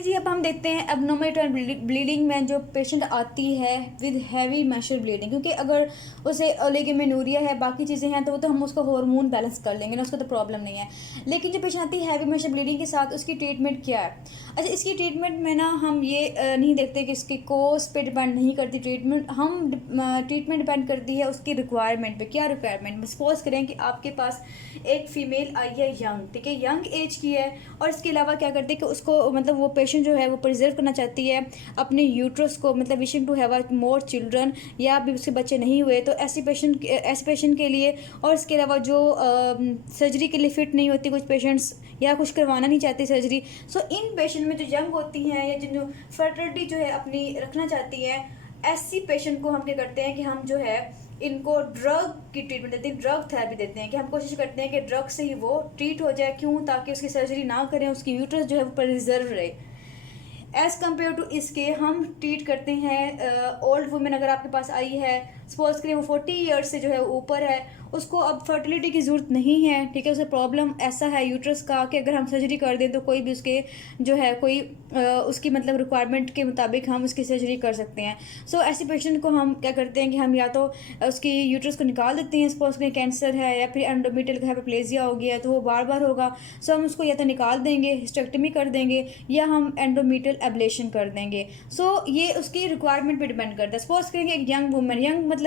चलिए जी, अब हम देखते हैं एबनॉर्मल ब्लीडिंग में जो पेशेंट आती है विद हैवी मेंस्ट्रुअल ब्लीडिंग, क्योंकि अगर उसे ओलिगोमेनोरिया है, बाकी चीज़ें हैं, तो वो तो हम उसका हार्मोन बैलेंस कर लेंगे ना, उसको तो प्रॉब्लम नहीं है। लेकिन जो पेशेंट आती है हैवी मेंस्ट्रुअल ब्लीडिंग के साथ, उसकी ट्रीटमेंट क्या है? अच्छा, इसकी ट्रीटमेंट में ना हम ये नहीं देखते कि इसकी कोर्स पे डिपेंड नहीं करती ट्रीटमेंट। हम ट्रीटमेंट डिपेंड करती है उसकी रिक्वायरमेंट पे। क्या रिक्वायरमेंट? सपोज करें कि आपके पास एक फ़ीमेल आई है यंग, ठीक है, यंग एज की है, और इसके अलावा क्या करती है कि उसको मतलब वो पेशेंट जो है वो प्रिजर्व करना चाहती है अपने यूट्रस को, मतलब wishing to have more children, या अभी उसके बच्चे नहीं हुए, तो ऐसे पेशेंट के लिए, और इसके अलावा जो सर्जरी के लिए फ़िट नहीं होती कुछ पेशेंट्स, या कुछ करवाना नहीं चाहती सर्जरी, सो इन पेशेंट में जो यंग होती हैं या जिन जो फर्टिलिटी जो है अपनी रखना चाहती हैं, ऐसी पेशेंट को हम क्या करते हैं कि हम जो है इनको ड्रग की ट्रीटमेंट देते हैं, ड्रग थेरेपी देते हैं, कि हम कोशिश करते हैं कि ड्रग से ही वो ट्रीट हो जाए। क्यों? ताकि उसकी सर्जरी ना करें, उसकी यूट्रस जो है वो प्रिजर्व रहे। एज़ कम्पेयर टू इसके हम ट्रीट करते हैं ओल्ड वुमेन, अगर आपके पास आई है, सपोज करें वो 40 ईयर्स से जो है ऊपर है, उसको अब फर्टिलिटी की ज़रूरत नहीं है, ठीक है, उसे प्रॉब्लम ऐसा है यूट्रस का कि अगर हम सर्जरी कर दें तो कोई भी उसके जो है कोई उसकी मतलब रिक्वायरमेंट के मुताबिक हम उसकी सर्जरी कर सकते हैं। सो ऐसी पेशेंट को हम क्या करते हैं कि हम या तो उसकी यूट्रस को निकाल देते हैं, सपोज करें कैंसर है या फिर एंडोमेट्रियल हाइपरप्लेजिया हो गया है तो वो बार बार होगा, सो हम उसको या तो निकाल देंगे, हिस्टेक्टमी कर देंगे, या हम एंडोमेट्रियल एब्लेशन कर देंगे। सो ये उसकी रिक्वायरमेंट पे डिपेंड करता है। सपोज करेंगे एक यंग वुमेन, यंग मतलब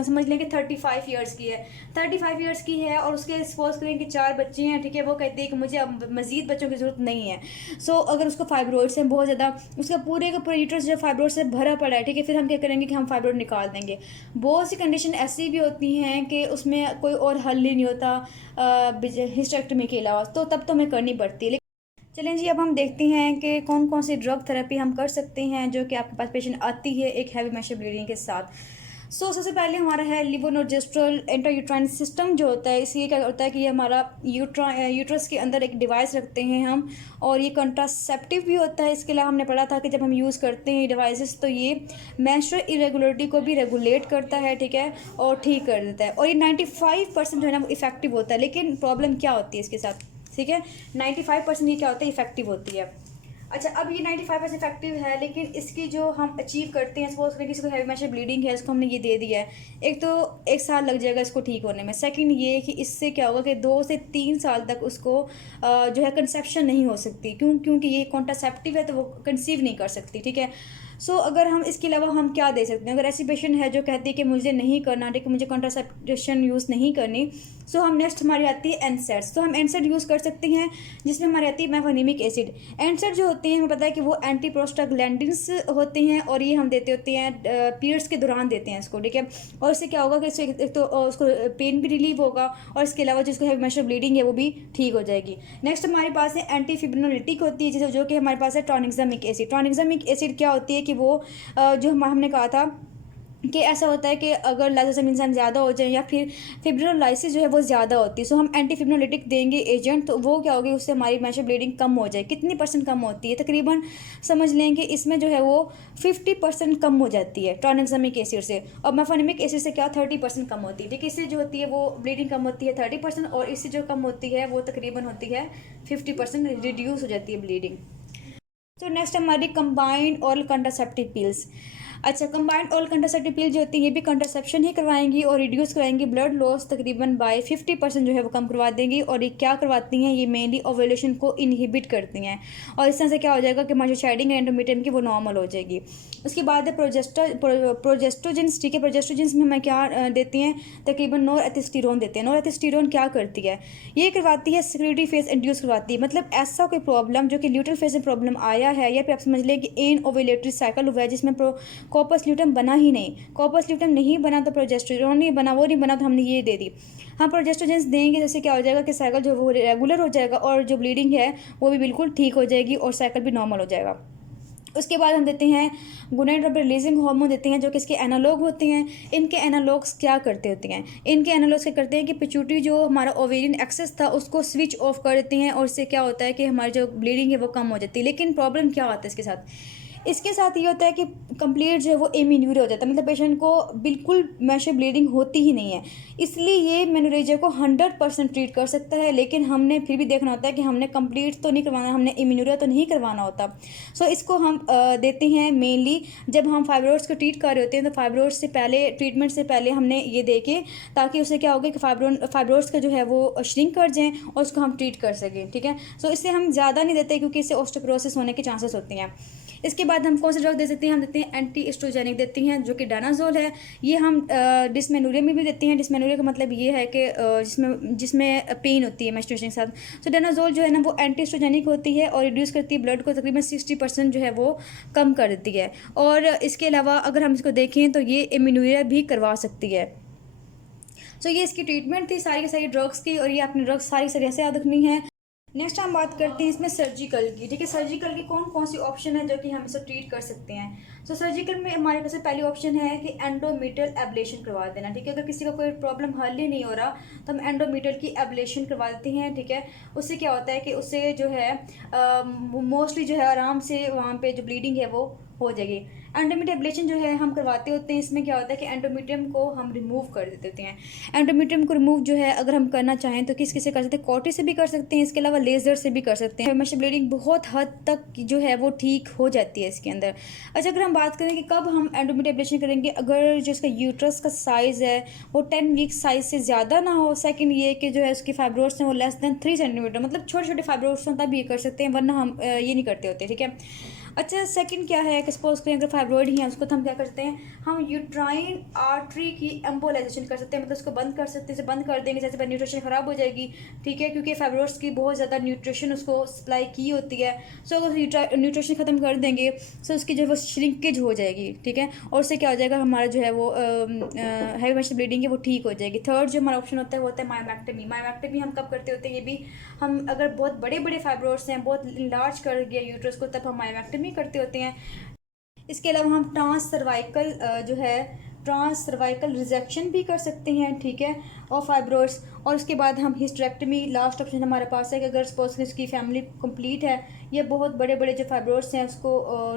समझ लें कि 35 ईयर्स की है, 35 ईयर्स की है, और उसके सपोज करें कि 4 बच्चे हैं, ठीक है, वो कहती है कि मुझे अब मज़ीद बच्चों की ज़रूरत नहीं है। सो अगर उसको फाइब्रोइड्स हैं बहुत ज़्यादा, उसका पूरे का पूरा यूट्रस जो फाइब्रोइड से भरा पड़ा है, ठीक है, फिर हम क्या करेंगे कि हम फाइब्रोइड निकाल देंगे। बहुत सी कंडीशन ऐसी भी होती हैं कि उसमें कोई और हल ही नहीं होता हिस्टेक्टमी के अलावा, तो तब तो हमें करनी पड़ती है। चलें जी, अब हम देखते हैं कि कौन कौन सी ड्रग थेरेपी हम कर सकते हैं जो कि आपके पास पेशेंट आती है एक हैवी मेंस्ट्रुअल ब्लीडिंग के साथ। सबसे पहले हमारा है लिवोनोजेस्ट्रल इंट्रायूट्राइन सिस्टम जो होता है, इसलिए क्या होता है कि ये हमारा यूट्रस के अंदर एक डिवाइस रखते हैं हम, और ये कंट्रासेप्टिव भी होता है। इसके अलावा हमने पढ़ा था कि जब हम यूज़ करते हैं डिवाइसेस तो ये मेंस्ट्रुअल इरेगुलरिटी को भी रेगुलेट करता है, ठीक है, और ठीक कर देता है, और ये 95% जो है ना वो इफेक्टिव होता है। लेकिन प्रॉब्लम क्या होती है इसके साथ, ठीक है, 95% ये क्या होता है, इफेक्टिव होती है। अच्छा, अब ये 95% इफेक्टिव है, लेकिन इसकी जो हम अचीव करते हैं, सपोज करें किसी को हैवी मेंस्ट्रुअल ब्लीडिंग है, इसको हमने ये दे दिया है, एक तो 1 साल लग जाएगा इसको ठीक होने में। सेकंड ये कि इससे क्या होगा कि 2 से 3 साल तक उसको जो है कंसेप्शन नहीं हो सकती। क्योंकि ये कॉन्ट्रासेप्टिव है तो वो कंसीव नहीं कर सकती, ठीक है। सो अगर हम इसके अलावा हम क्या दे सकते हैं, अगर ऐसी पेशेंट है जो कहती है कि मुझे नहीं करना, ठीक है, मुझे कॉन्ट्रासेप्शन यूज़ नहीं करनी, सो हम नेक्स्ट हमारी आती है एनसेड्स। तो हम एनसेड यूज़ कर सकते हैं जिसमें हमारी आती है मेफानिमिक एसिड। एनसेड जो होते हैं हमें पता है कि वो एंटी प्रोस्टाग्लैंडिन्स होते हैं, और ये हम देते होते हैं पीरियड्स के दौरान देते हैं इसको, ठीक है, और इससे क्या होगा कि इससे एक तो उसको पेन भी रिलीव होगा, और इसके अलावा जिसको हैवी मेंस्ट्रुअल ब्लीडिंग है वो भी ठीक हो जाएगी। नेक्स्ट हमारे पास है एंटी फिब्रिनोलिटिक होती है, जैसे जो कि हमारे पास है ट्रॉनिक्सामिक एसिड। ट्रॉनिक्सामिक एसिड क्या होती है कि वो जो हमने कहा था कि ऐसा होता है कि अगर लाइसोसोम इंसान ज़्यादा हो जाए या फिर फिब्रिनोलाइसिस जो है वो ज़्यादा होती है, सो हम एंटी फिब्रिनोलिटिक देंगे एजेंट, तो वो क्या होगी, उससे हमारी मेंस्ट्रुअल ब्लीडिंग कम हो जाए। कितनी % कम होती है? तकरीबन समझ लें कि इसमें जो है वो 50% कम हो जाती है ट्रॉनिक्सामिक एसिड से, और मेफानिमिक एसिड से क्या 30% कम होती है, ठीक है। इससे जो होती है वो ब्लीडिंग कम होती है 30%, और इससे जो कम होती है वो तकरीबन होती है 50%, रिड्यूस हो जाती है ब्लीडिंग। तो नेक्स्ट हमारी कंबाइंड ऑरल कंट्रासेप्टिव पिल्स। अच्छा, कंबाइंड ऑरल कंट्रासेप्टिव पिल जो होती है ये भी कंट्रासेप्शन ही करवाएंगी और रिड्यूस कराएंगी ब्लड लॉस तकरीबन बाय 50% जो है वो कम करवा देंगी। और ये क्या करवाती हैं, ये मेनली ओव्यूलेशन को इनहिबिट करती हैं, और इस तरह से क्या हो जाएगा कि हमारी शेडिंग एंडोमेट्रियम की वो नॉर्मल हो जाएगी। उसके बाद है प्रोजेस्टोजेंस, ठीक है। प्रोजेस्टोजेंस में हमें क्या देती हैं, तकरीबन नॉरएथिस्टेरोन देते हैं। नॉरएथिस्टेरोन क्या करती है, ये करवाती है सिक्योरिटी फेज इंड्यूस करवाती है। मतलब ऐसा कोई प्रॉब्लम जो कि ल्यूटल फेज में प्रॉब्लम आया है, या फिर आप समझ लें कि एन ओव्यूलेटरी साइकिल हुआ है जिसमें कॉर्पस ल्यूटम बना ही नहीं, कॉर्पस ल्यूटम नहीं बना तो प्रोजेस्टेरोन नहीं बना, वो नहीं बना तो हमने ये दे दी। हम प्रोजेस्टोजेंस देंगे, जैसे क्या हो जाएगा कि साइकिल जो वो रेगुलर हो जाएगा, और जो ब्लीडिंग है वो भी बिल्कुल ठीक हो जाएगी, और साइकिल भी नॉर्मल हो जाएगा। उसके बाद हम देते हैं गोनाडोट्रोपिन रिलीजिंग हार्मोन देते हैं, जो कि इसके एनालॉग होते हैं। इनके एनालॉग्स क्या करते होते हैं, इनके एनालॉग्स क्या करते हैं कि पिट्यूटरी जो हमारा ओवेरियन एक्सेस था उसको स्विच ऑफ कर देते हैं, और इससे क्या होता है कि हमारी जो ब्लीडिंग है वो कम हो जाती है। लेकिन प्रॉब्लम क्या आता है इसके साथ, इसके साथ ये होता है कि कंप्लीट जो है वो एमीन्यूरिया हो जाता है, मतलब पेशेंट को बिल्कुल मैशर ब्लीडिंग होती ही नहीं है। इसलिए ये मेनोरेजिया को 100% ट्रीट कर सकता है, लेकिन हमने फिर भी देखना होता है कि हमने कंप्लीट तो नहीं करवाना, हमने एमीन्यूरिया तो नहीं करवाना होता। सो इसको हम देते हैं मेनली जब हम फाइब्रोइड्स को ट्रीट कर रहे होते हैं, तो फाइब्रोइड्स से पहले, ट्रीटमेंट से पहले हमने ये दे के, ताकि उससे क्या होगा कि फाइब्रोइड्स का जो है वो श्रिंक कर जाएँ और उसको हम ट्रीट कर सकें, ठीक है। सो इससे हम ज़्यादा नहीं देते क्योंकि इससे ऑस्टियोपोरोसिस होने के चांसेस होते हैं। इसके बाद हम कौन सा ड्रग दे सकते हैं, हम देते हैं एंटी एस्ट्रोजेनिक देते हैं, जो कि डानाजोल है। ये हम डिस्मेनोरिया में भी देते हैं। डिस्मेनोरिया का मतलब ये है कि जिसमें पेन होती है मेंस्ट्रुएशन के साथ। तो डानाजोल जो है ना वो एंटी एस्ट्रोजेनिक होती है और रिड्यूस करती है ब्लड को, तकरीबन 60% जो है वो कम कर देती है। और इसके अलावा अगर हम इसको देखें तो ये एमीनोरिया भी करवा सकती है। सो ये इसकी ट्रीटमेंट थी सारी की सारी ड्रग्स की, और ये अपनी ड्रग्स सारी सारी ऐसे याद रखनी है। नेक्स्ट हम बात करते हैं इसमें सर्जिकल की, ठीक है। सर्जिकल की कौन कौन सी ऑप्शन है जो कि हम इसे ट्रीट कर सकते हैं। सो सर्जिकल में हमारे पास पहली ऑप्शन है कि एंडोमेट्रियल एब्लेशन करवा देना, ठीक है। अगर किसी का कोई प्रॉब्लम हल ही नहीं हो रहा तो हम एंडोमेट्रियल की एब्लेशन करवा देते हैं, ठीक है। उससे क्या होता है कि उससे जो है मोस्टली जो है आराम से वहाँ पे जो ब्लीडिंग है वो हो जाएगी। एंडोमेट्रियम एब्लेशन जो है हम करवाते होते हैं, इसमें क्या होता है कि एंडोमेट्रियम को हम रिमूव कर देते हैं। एंडोमेट्रियम को रिमूव जो है अगर हम करना चाहें तो किस से कर सकते हैं, कॉटी से भी कर सकते हैं, इसके अलावा लेज़र से भी कर सकते हैं। मेंस्ट्रुअल ब्लीडिंग बहुत हद तक जो है वो ठीक हो जाती है इसके अंदर। अच्छा, अगर हम बात करें कि कब हम एंडोमेट्रियम एब्लेशन करेंगे, अगर जो इसका यूट्रस का साइज़ है वो 10 वीक साइज से ज़्यादा ना हो। सेकेंड ये कि जो है उसके फाइब्रोइड्स हैं वो लेस देन 3 सेंटीमीटर, मतलब छोटे छोटे फाइब्रोइड्स हों तब ये कर सकते हैं, वरना हम ये नहीं करते होते, ठीक है। अच्छा, सेकंड क्या है कि सपोज करें अगर फाइब्रोइड ही है उसको तो हम क्या करते हैं, हम यूट्राइन आर्टरी की एम्बोलाइजेशन कर सकते हैं, मतलब उसको बंद कर सकते हैं। जैसे बंद कर देंगे जैसे न्यूट्रिशन ख़राब हो जाएगी, ठीक है, क्योंकि फाइब्रोइड्स की बहुत ज़्यादा न्यूट्रिशन उसको सप्लाई की होती है। सो अगर न्यूट्रिशन ख़त्म कर देंगे सो उसकी जो है वो श्रिंकेज हो जाएगी, ठीक है, और उससे क्या हो जाएगा, हमारा जो है वो हेवी मेंस्ट्रुअल ब्लीडिंग है वो ठीक हो जाएगी। थर्ड जो हमारा ऑप्शन होता है वो होता है मायोमेक्टमी। मायोमेक्टमी हम कब करते होते हैं, ये भी हम अगर बहुत बड़े बड़े फाइब्रोइड्स हैं, बहुत लार्ज कर गया यूट्रस को, तब हम मायोमेक्टमी करते होते हैं। इसके अलावा हम ट्रांस सर्वाइकल रिजेक्शन भी कर सकते हैं, ठीक है, और फाइब्रोइड्स। और उसके बाद हम हिस्टेरेक्टमी, लास्ट ऑप्शन हमारे पास है कि अगर सपोज उसकी फैमिली कंप्लीट है, ये बहुत बड़े बड़े जो फाइब्रोइड्स हैं उसको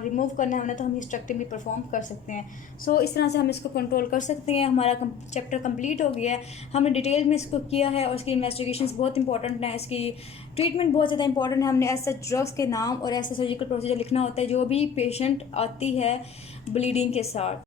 रिमूव करना है हमने, तो हम हिस्टेरेक्टमी परफॉर्म कर सकते हैं। सो इस तरह से हम इसको कंट्रोल कर सकते हैं। हमारा चैप्टर कंप्लीट हो गया है, हमने डिटेल में इसको किया है और इसकी इन्वेस्टिगेशंस बहुत इंपॉर्टेंट है, इसकी ट्रीटमेंट बहुत ज़्यादा इंपॉर्टेंट है। हमने ऐसा ड्रग्स के नाम और ऐसा सर्जिकल प्रोसीजर लिखना होता है जो भी पेशेंट आती है ब्लीडिंग के साथ।